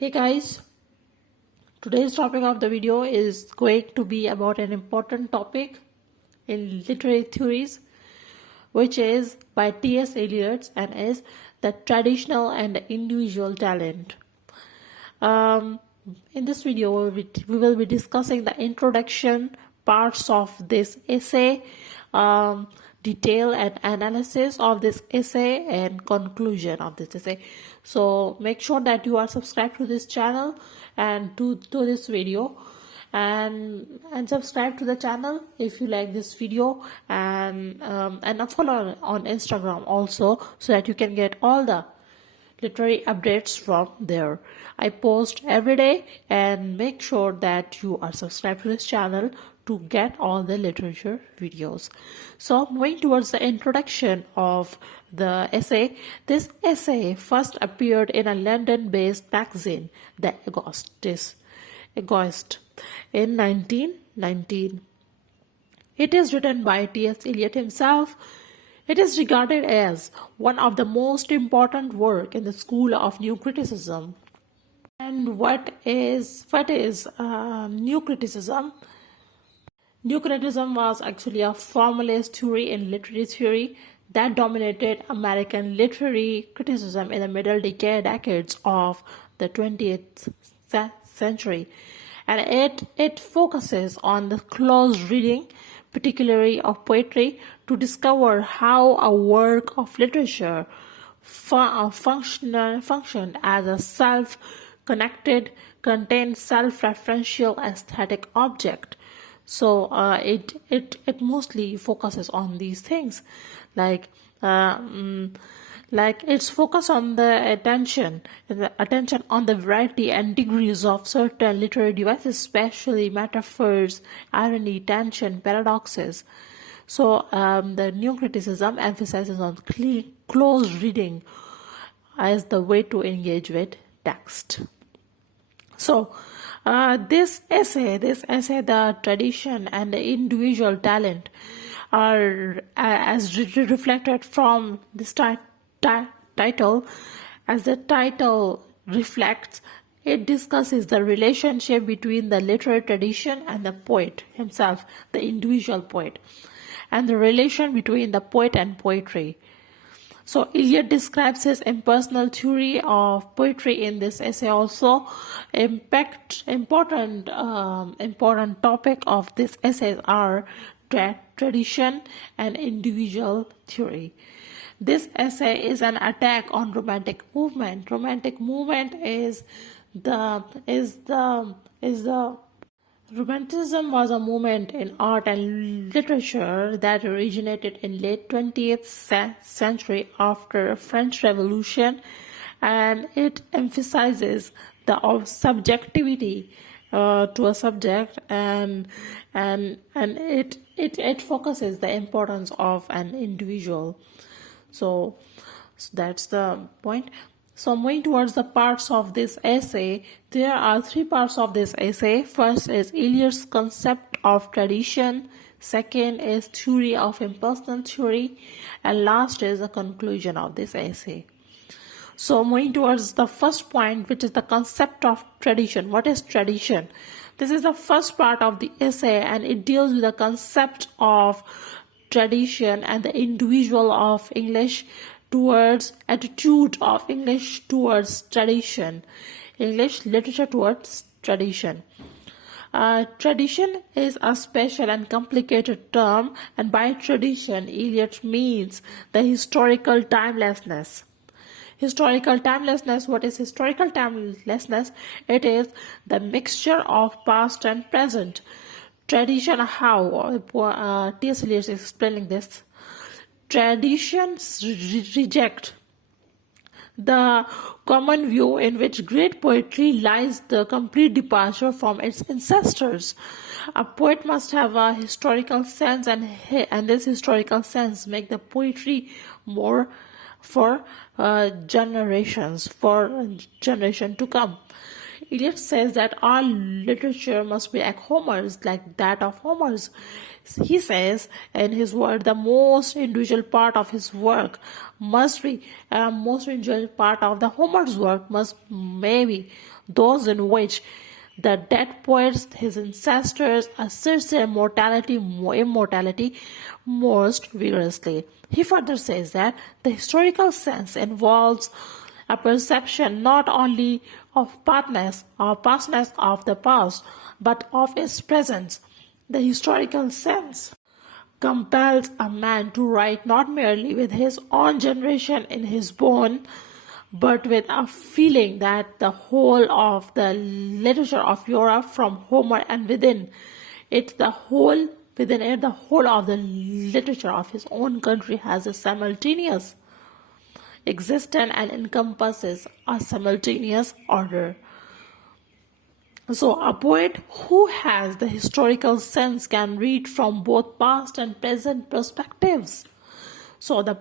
Hey guys, today's topic of the video is going to be about an important topic in literary theories, which is by T.S. Eliot and is the traditional and individual talent. Um, in this video, we will be discussing the introduction, parts of this essay, detail and analysis of this essay, and conclusion of this essay. So make sure that you are subscribed to this channel and to this video, and subscribe to the channel if you like this video, and follow on Instagram also, so that you can get all the literary updates from there. I post every day, and make sure that you are subscribed to this channel to get all the literature videos. So moving towards the introduction of the essay, this essay first appeared in a London-based magazine, The Egoist, in 1919. It is written by T.S. Eliot himself. It is regarded as one of the most important work in the school of new criticism. And what is new criticism? New criticism was actually a formalist theory in literary theory that dominated American literary criticism in the middle decades of the 20th century. And it focuses on the close reading, particularly of poetry, to discover how a work of literature functioned as a self-connected, contained, self-referential aesthetic object. So it mostly focuses on these things, like its focus on the attention on the variety and degrees of certain literary devices, especially metaphors, irony, tension, paradoxes. So the new criticism emphasizes on close reading as the way to engage with text. So this essay, the tradition and the individual talent, are as reflected from this title. As the title reflects, it discusses the relationship between the literary tradition and the poet himself, the individual poet, and the relation between the poet and poetry. So Eliot describes his impersonal theory of poetry in this essay also. Important topic of this essay are tradition and individual theory. This essay is an attack on romantic movement. Romantic movement is the Romanticism was a movement in art and literature that originated in late 20th century after the French Revolution, and it emphasizes the subjectivity to a subject, and it focuses the importance of an individual. So that's the point. So moving towards the parts of this essay, there are three parts of this essay. First is Eliot's concept of tradition. Second is theory of impersonal theory. And last is the conclusion of this essay. So moving towards the first point, which is the concept of tradition. What is tradition? This is the first part of the essay, and it deals with the concept of tradition and the individual of English towards attitude of English towards tradition, English literature towards tradition. Tradition is a special and complicated term, and by tradition, Eliot means the historical timelessness. Historical timelessness. What is historical timelessness? It is the mixture of past and present. Tradition, how? T.S. Eliot is explaining this. Traditions reject the common view in which great poetry lies the complete departure from its ancestors. A poet must have a historical sense, and this historical sense make the poetry more for generation to come. Eliot says that all literature must be like Homer's, like that of Homer's. He says in his word, the most individual part of his work must be, most individual part of the Homer's work must maybe those in which the dead poets, his ancestors, asserts their immortality most vigorously. He further says that the historical sense involves a perception not only of partness or pastness of the past, but of its presence. The historical sense compels a man to write not merely with his own generation in his bone, but with a feeling that the whole of the literature of Europe from Homer and within it the whole of the literature of his own country has a simultaneous existence and encompasses a simultaneous order. So a poet who has the historical sense can read from both past and present perspectives. So the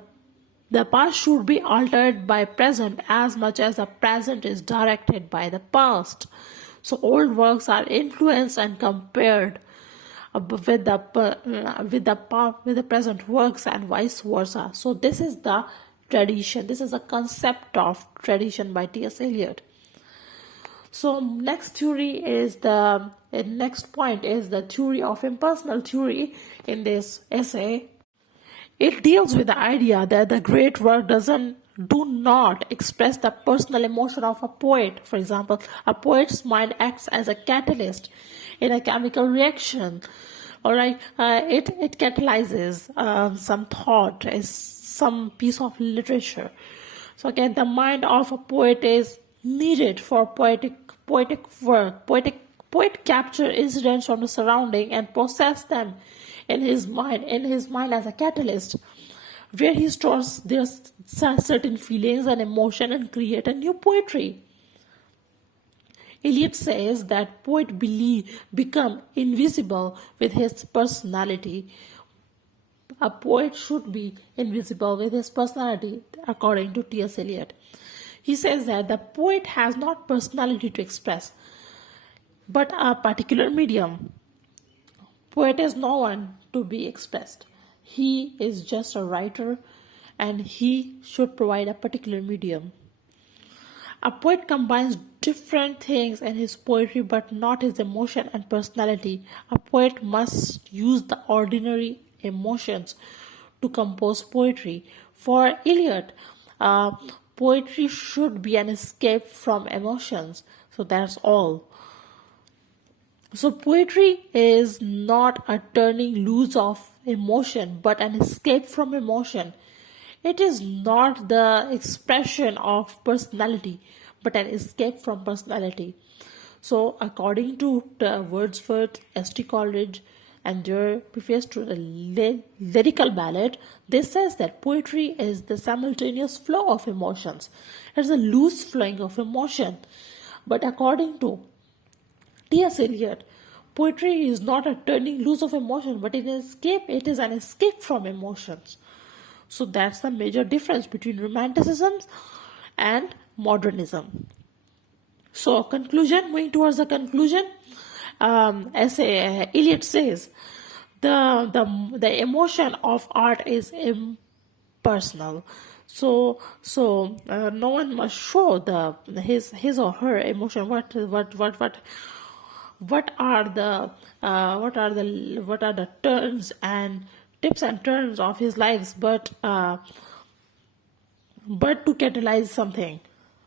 past should be altered by present as much as the present is directed by the past. So old works are influenced and compared with the present works and vice versa. So this is the tradition. This is a concept of tradition by T.S. Eliot. So next point is the theory of impersonal theory in this essay. It deals with the idea that the great work do not express the personal emotion of a poet. For example, a poet's mind acts as a catalyst in a chemical reaction. All right, it catalyzes some thought, is some piece of literature. So again, the mind of a poet is needed for poetic work. Poet capture incidents from the surrounding and process them in his mind as a catalyst, where he stores their certain feelings and emotion and create a new poetry. Eliot says that poets become invisible with his personality. A poet should be invisible with his personality, according to T.S. Eliot. He says that the poet has not personality to express, but a particular medium. Poet is no one to be expressed. He is just a writer, and he should provide a particular medium. A poet combines different things in his poetry, but not his emotion and personality. A poet must use the ordinary emotions to compose poetry. For Eliot, poetry should be an escape from emotions. So that's all. So poetry is not a turning loose of emotion, but an escape from emotion. It is not the expression of personality, but an escape from personality. So according to Wordsworth, S.T. Coleridge, and their preface to the lyrical ballad, this says that poetry is the simultaneous flow of emotions. It's a loose flowing of emotion. But according to T.S. Eliot, poetry is not a turning loose of emotion, but it is an escape from emotions. So that's the major difference between romanticism and modernism. So moving towards the conclusion, Eliot says the emotion of art is impersonal. So no one must show his or her emotion. What are the turns and tips and turns of his lives, but to catalyze something,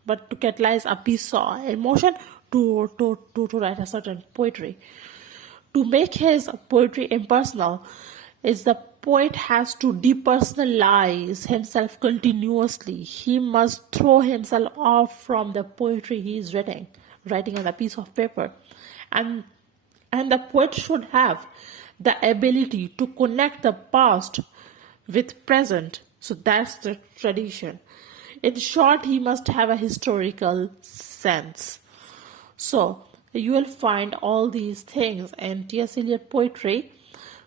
but to catalyze a piece of emotion to write a certain poetry. To make his poetry impersonal, is the poet has to depersonalize himself continuously. He must throw himself off from the poetry he is writing on a piece of paper. And the poet should have the ability to connect the past with present. So that's the tradition. In short, he must have a historical sense. So you will find all these things in T.S. Eliot poetry.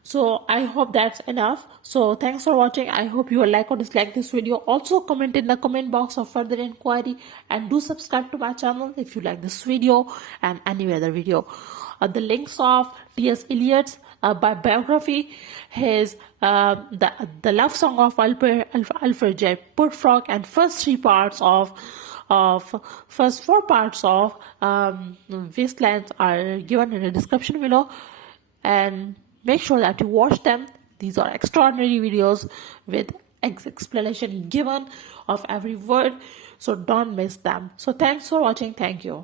So I hope that's enough. So thanks for watching. I hope you will like or dislike this video. Also comment in the comment box of further inquiry, and do subscribe to my channel if you like this video and any other video. The links of T.S. Eliot's biography, his the love song of Alfred J. PRUFROCK, and first 3 parts of first 4 parts of Wastelands are given in the description below, and make sure that you watch them. These are extraordinary videos with explanation given of every word, so don't miss them. So thanks for watching. Thank you.